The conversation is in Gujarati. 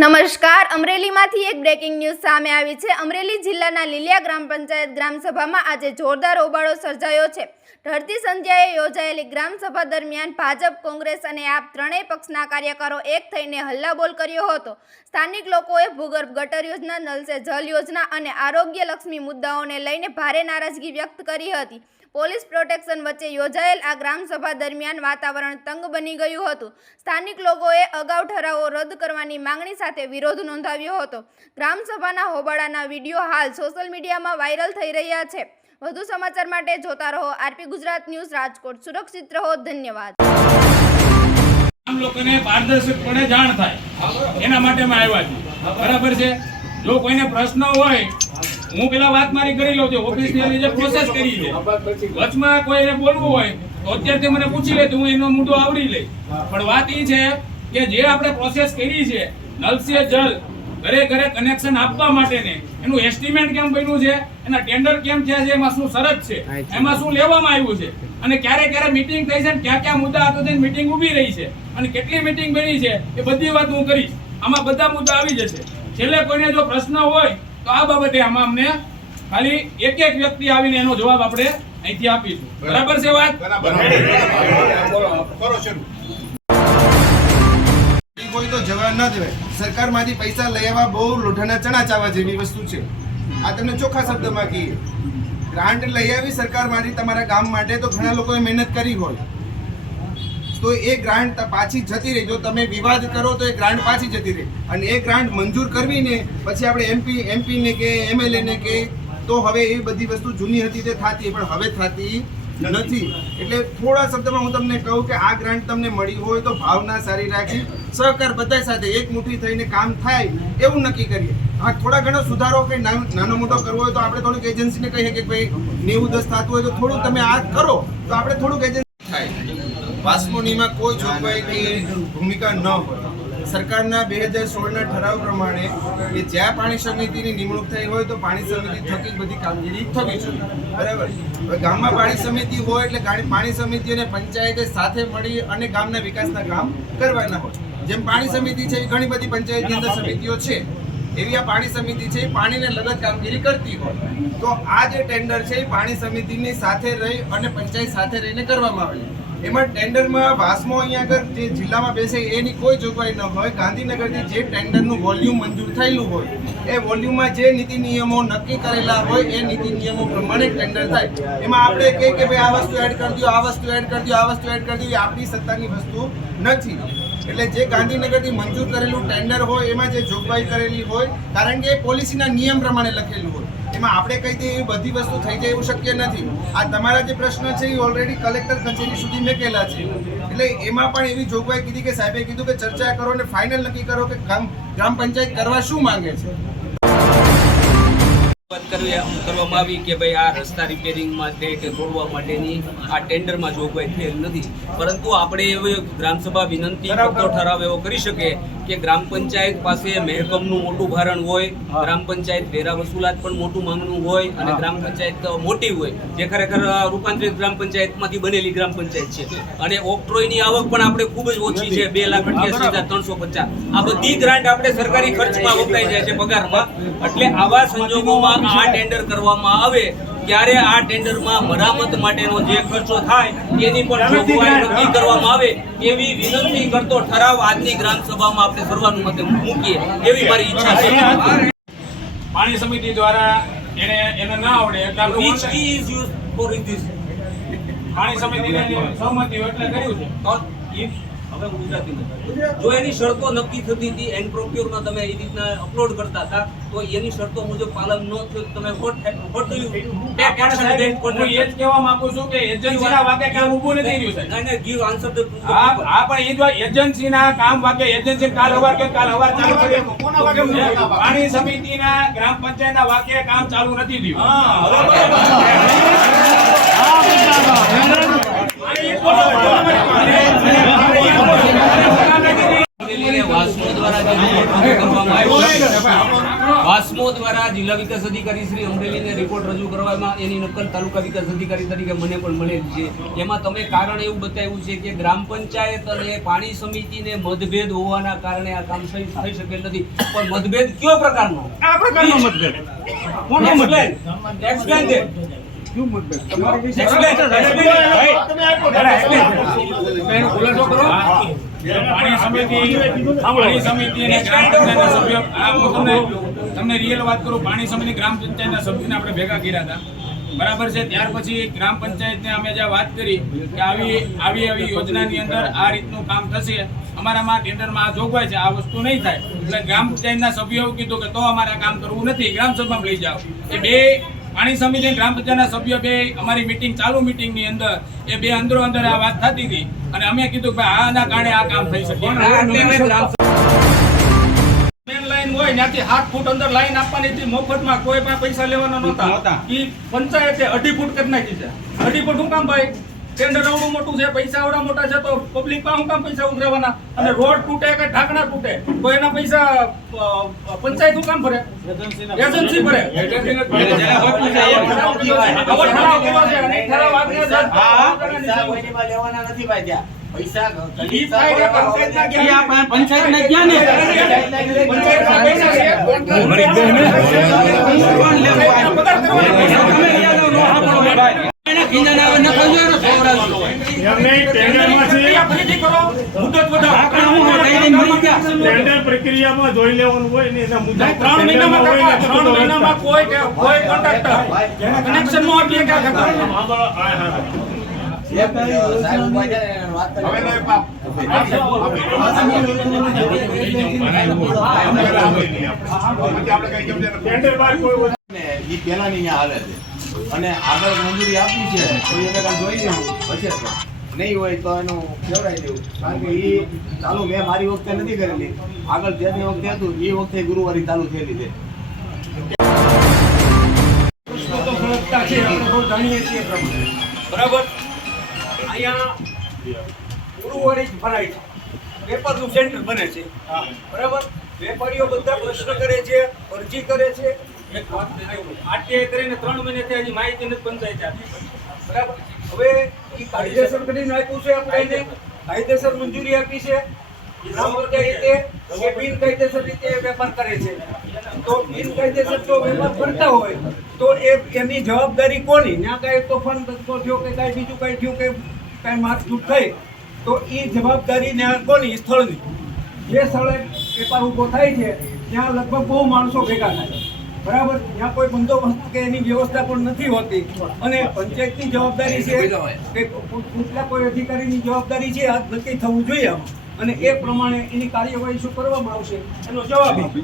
નમસ્કાર, અમરેલીમાંથી એક બ્રેકિંગ ન્યૂઝ સામે આવી છે। અમરેલી જિલ્લાના લીલિયા ગ્રામ પંચાયત ગ્રામસભામાં આજે જોરદાર હોબાળો સર્જાયો છે। ઢળતી સંધ્યાએ યોજાયેલી ગ્રામસભા દરમિયાન ભાજપ, કોંગ્રેસ અને આપ ત્રણેય પક્ષના કાર્યકરો એક થઈને હલ્લાબોલ કર્યો હતો। સ્થાનિક લોકોએ ભૂગર્ભ ગટર યોજના, નલ સે જલ યોજના અને આરોગ્ય લક્ષ્મી મુદ્દાઓને લઈને ભારે નારાજગી વ્યક્ત કરી હતી। પોલીસ પ્રોટેક્શન વચ્ચે યોજાયેલ આ ગ્રામસભા દરમિયાન વાતાવરણ તંગ બની ગયું હતું। સ્થાનિક લોકોએ અગાઉ ઠરાવો રદ કરવાની માંગણી સાથે વિરોધ નોંધાવ્યો હતો। ગ્રામસભાના હોબાળાના વિડીયો હાલ સોશિયલ મીડિયામાં વાયરલ થઈ રહ્યા છે। વધુ સમાચાર માટે જોતા રહો આરપી ગુજરાત ન્યૂઝ રાજકોટ। સુરક્ષિત રહો, ધન્યવાદ। આમ લોકોને પારદર્શકપણે જાણ થાય એના માટે મેં આવ્યા છું, બરાબર છે। જો કોઈને પ્રશ્ન હોય, હું પેલા વાત મારી કરી લઉં છું, ઓફિસની જે પ્રોસેસ કરી છે, વચમાં કોઈને બોલવું હોય તો અત્યારથી મને પૂછી લે તો હું એનો મુદ્દો આવરી લઈ। પણ વાત એ છે કે જે આપણે પ્રોસેસ કરી છે, નલ સે જલ ઘરે ઘરે કનેક્શન આપવા માટેને એનું એસ્ટિમેટ કેમ બન્યું છે, એના ટેન્ડર કેમ થયા છે, એમાં શું શરત છે, એમાં શું લેવામાં આવ્યું છે, અને ક્યારે ક્યારે મીટિંગ થઈ છે, ક્યાં ક્યાં મુદ્દા હતો તેને મીટિંગ ઊભી રહી છે, અને કેટલી મીટિંગ બની છે, એ બધી વાત હું કરીશ। આમાં બધા મુદ્દા આવી જશે। છેલ્લે કોઈને જો પ્રશ્ન હોય તો આ બાબતે આમાં અમને ખાલી એક એક વ્યક્તિ આવીને એનો જવાબ આપણે અહીંથી આપીશું, બરાબર છે વાત? કોઈ તો જવાબ ન દેવાય। સરકારમાંથી પૈસા લઈ આવવા બહુ લોઢાના ચણા ચાવવા જેવી વસ્તુ છે। આ તમને ચોખ્ખા શબ્દમાં કહીએ, ગ્રાન્ટ લઈ આવી સરકારમાંથી તમારા ગામ માટે તો ઘણા લોકોએ મહેનત કરી હોય તો એ ગ્રાન્ટ પાછી જતી રહી। જો તમે વિવાદ કરો તો એ ગ્રાન્ટ પાછી જતી રહી, અને એ ગ્રાન્ટ મંજૂર કરવી ને પછી આપણે એમપી ને કે એમએલએ ને કે તો હવે એ બધી વસ્તુ જૂની હતી તે થતી, પણ હવે થતી નથી। એટલે થોડા શબ્દમાં હું તમને કહું કે આ ગ્રાન્ટ તમને મળી હોય તો ભાવના સારી રાખી, સહકાર બધા સાથે એક મુઠ્ઠી થઈને કામ થાય એવું નક્કી કરીએ। હા, થોડા ઘણો સુધારો કે નાનો મોટો કરવો હોય તો આપણે થોડુંક એજન્સીને કહીએ કે ભાઈ 90-10 થતું હોય તો થોડુંક તમે આ કરો તો આપણે થોડુંક એજન્સી થાય। વાસ્મોનીમાં કોઈ જોગવાઈ કે ભૂમિકા ન હોય। સરકારના 2016ના ઠરાવ પ્રમાણે કે જ્યાં પાણી સમિતિની નિમણૂક થઈ હોય તો પાણી સમિતિ થકી બધી કામગીરી થવી જોઈએ, બરાબર? હવે ગામમાં પાણી સમિતિ હોય એટલે પાણી સમિતિ અને પંચાયતે સાથે મળી અને ગામના વિકાસના કામ કરવાના હોય। જેમ પાણી સમિતિ છે, ઘણી બધી પંચાયતની અંદર સમિતિઓ છે, એવી આ પાણી સમિતિ છે, પાણીને લગત કામગીરી કરતી હોય તો આ જે ટેન્ડર છે એ પાણી સમિતિની સાથે રહી અને પંચાયત સાથે રહીને કરવામાં આવે। એમાં ટેન્ડરમાં વાસ્મો અહીંયા આગળ જે જિલ્લામાં બેસે એની કોઈ જોગવાઈ ન હોય। ગાંધીનગરથી જે ટેન્ડરનું વોલ્યુમ મંજૂર થયેલું હોય એ વોલ્યુમમાં જે નીતિ નિયમો નક્કી કરેલા હોય એ નીતિ નિયમો પ્રમાણે ટેન્ડર થાય। એમાં આપણે કહીએ કે ભાઈ આ વસ્તુ એડ કરી દો, આ વસ્તુ એડ કરી દો, આ વસ્તુ એડ કરી દો, એ આપણી સત્તાની વસ્તુ નથી। એટલે જે ગાંધીનગરથી મંજૂર કરેલું ટેન્ડર હોય એમાં જે જોગવાઈ કરેલી હોય, કારણ કે એ પોલિસીના નિયમ પ્રમાણે લખેલું હોય, એમાં આપણે કહી દઈએ એ બધી વસ્તુ થઈ જાય એવું શક્ય નથી। આ તમારા જે પ્રશ્ન છે એ ઓલરેડી કલેક્ટર કચેરી સુધી મેકેલા છે, એટલે એમાં પણ એવી જોગવાઈ કીધી કે સાહેબે કીધું કે ચર્ચા કરો અને ફાઇનલ નક્કી કરો કે ગ્રામ પંચાયત કરવા શું માંગે છે। કરવામાં આવી કે ભાઈ આ રસ્તા રિપેરિંગ માટે કે તોડવા માટેની આ ટેન્ડરમાં જોગવાઈ થયેલ નથી, પરંતુ આપણે એવી ગ્રામસભા વિનંતી કરતો ઠરાવ એવો કરી શકે કે ગ્રામ પંચાયત પાસે મહેકમનું મોટું ભારણ હોય, ગ્રામ પંચાયત વેરા વસૂલાત પણ મોટું માંગનું હોય, અને ગ્રામ પંચાયત મોટી હોય જે ખરેખર રૂપાંતરિત ગ્રામ પંચાયતમાંથી બનેલી ગ્રામ પંચાયત છે, અને ઓક્ટ્રોયની આવક પણ આપણે ખૂબ જ ઓછી છે, 2,88,350। આ બધી ગ્રાન્ટ આપણે સરકારી ખર્ચમાં વપરાઈ જાય છે, પગારમાં। એટલે આવા સંજોગોમાં આ ટેન્ડર કરવામાં આવે ત્યારે આ ટેન્ડરમાં મરામત માટેનો જે ખર્ચો થાય એની પણ જોગવાઈ નક્કી કરવામાં આવે એવી વિનંતી કરતો ઠરાવ આજની ગ્રામસભામાં આપણે સર્વાનુમતે મૂકીએ એવી મારી ઈચ્છા છે। પાણી સમિતિ દ્વારા એને ના આવડે એટલે આપણે Which key is used for this? પાણી સમિતિને સહમતિ હોય એટલે કર્યું છે। હવે ગુજરાતીમાં જો એની શરતો નક્કી થતી હતી, એન્ડ પ્રોક્યોરમાં તમે એ રીતના અપલોડ કરતા હતા તો એની શરતો મુજબ પાલન ન થયું તમે હું એ જ કહેવા માંગુ છું કે એજન્સીના વાકે કામ ઊભું નથી રહ્યું સાહેબ। અને ગીવ આન્સર પણ એ એજન્સીના કામ વાકે એજન્સી કાલ હવાર ચાલુ કર્યું, પાણી સમિતિના ગ્રામ પંચાયતના વાકે કામ ચાલુ નથી થયું। વાસ્મો દ્વારા અમારા જિલ્લા વિકાસ અધિકારી શ્રી અમરેલીને રિપોર્ટ રજૂ કરવામાં એની નકલ તાલુકા વિકાસ અધિકારી તરીકે મને પણ મળેલી છે. એમાં તમે કારણ એવું બતાવ્યું છે કે ગ્રામ પંચાયત અને પાણી સમિતિને મતભેદ હોવાના કારણે આ કામ થઈ શકેલ નથી. પણ મતભેદ કયો પ્રકારનો? આ પ્રકારનો મતભેદ. કોનો મતભેદ? Explain it. પાણી સમિતિ અને ગ્રામ પંચાયતના સભ્યો, હું તમને રિયલ વાત કરું, પાણી સમિતિ ગ્રામ પંચાયતના સભ્યોને આપણે ભેગા કર્યા હતા, બરાબર છે. ત્યાર પછી ગ્રામ પંચાયતને અમે જ્યાં વાત કરી કે આવી યોજનાની અંદર આ રીતનું કામ થશે, અમારામાં ટેન્ડરમાં આ જોગવાઈ છે, આ વસ્તુ નહીં થાય, એટલે ગ્રામ પંચાયતના સભ્યોએ કીધું કે તો અમારે આ કામ કરવું નથી, ગ્રામ સભામાં લઈ જાઓ. એ બે પાણી સમિતિ ગ્રામ પંચાયતના સભ્યો બે અમારી મીટિંગ ચાલુ મીટિંગની અંદર એ બે અંદરો અંદર આ વાત થતી હતી અને અમે કીધું કે આના કારણે આ કામ થઈ શકે. મેન લાઈન હોય ત્યાંથી 7 ફૂટ અંદર લાઈન આપવાની હતી મફતમાં, કોઈ પણ પૈસા લેવાના નહોતા. ઈ પંચાયતે 2.5 ફૂટ કરી નાખી છે. 2.5 ફૂટ શું કામ ભાઈ? ટેન્ડર આવડું મોટું છે, પૈસા આવડા મોટા છે, તો પબ્લિક માં શું કામ પૈસા ઉઘરાવવાના? અને રોડ તૂટે કે ઢાંકણા તૂટે તો એના પૈસા પંચાયત શું કામ ભરે? એજન્સી ભરે. પ્રક્રિયામાં જોઈ લેવાનું હોય ને એના મુદ્દા 3 મહિનામાં કોઈ કોન્ટ્રાક્ટર કનેક્શન નો આપીએ કે ઈ પેલાની અહીંયા હાલે છે અને આગળ મંજૂરી આપી છે તો એને કાલ જોઈ લેવું પછી નહીં હોય તો એનું કેવડાવી દેવું, કારણ કે ઈ ચાલુ મેં મારી વખતે નથી કરેલી, આગળ જેની વખતે હતું એ વખતે ગુરુવારી ચાલુ થયેલી છે. બરાબર અહીંયા ગુરુવારી જ ભરાય છે, વેપારનું સેન્ટર બને છે, બરાબર. વેપારીઓ બધા પ્રશ્ન કરે છે, અરજી કરે છે, આરટીઆઈ કરીને 3 મહિનાથી હજી માહિતી નથી પંચાયત આપી, બરાબર. હવે એ કાયદેસર કરીને આપ્યું છે, આપણે એને કાયદેસર મંજૂરી આપી છે. ગ્રામ પંચાયતે એ બિનકાયદેસર રીતે વેપાર કરે છે, તો બિનકાયદેસર જો વેપાર કરતા હોય તો એની જવાબદારી કોની? ત્યાં કાંઈ તોફાન થયો કે કાંઈ બીજું કાંઈ થયું કે કાંઈ મારઝૂટ થઈ તો એ જવાબદારી ત્યાં કોની? સ્થળની. જે સ્થળે વેપાર ઊભો થાય છે ત્યાં લગભગ બહુ માણસો ભેગા થાય, બરાબર. ત્યાં કોઈ બંદોબસ્ત કે એની વ્યવસ્થા પણ નથી હોતી અને પંચાયતની જવાબદારી છે કે કેટલા કોઈ અધિકારીની જવાબદારી છે આ નક્કી થવું જોઈએ અને એ પ્રમાણે એની કાર્યવાહી શું કરવામાં આવશે એનો જવાબ આપો.